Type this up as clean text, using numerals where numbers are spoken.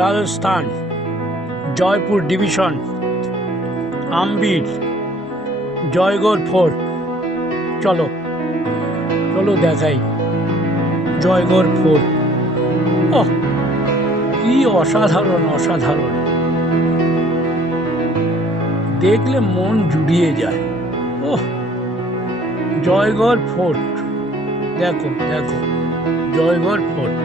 Rajasthan, Jaipur division, Amber, Jaigarh fort. চলো চলো দেখাই জয়গড় ফোর্ট। ওহ, কি অসাধারণ অসাধারণ, দেখলে মন জুড়িয়ে যায়। ওহ, জয়গড় ফোর্ট, দেখো দেখো জয়গড় ফোর্ট।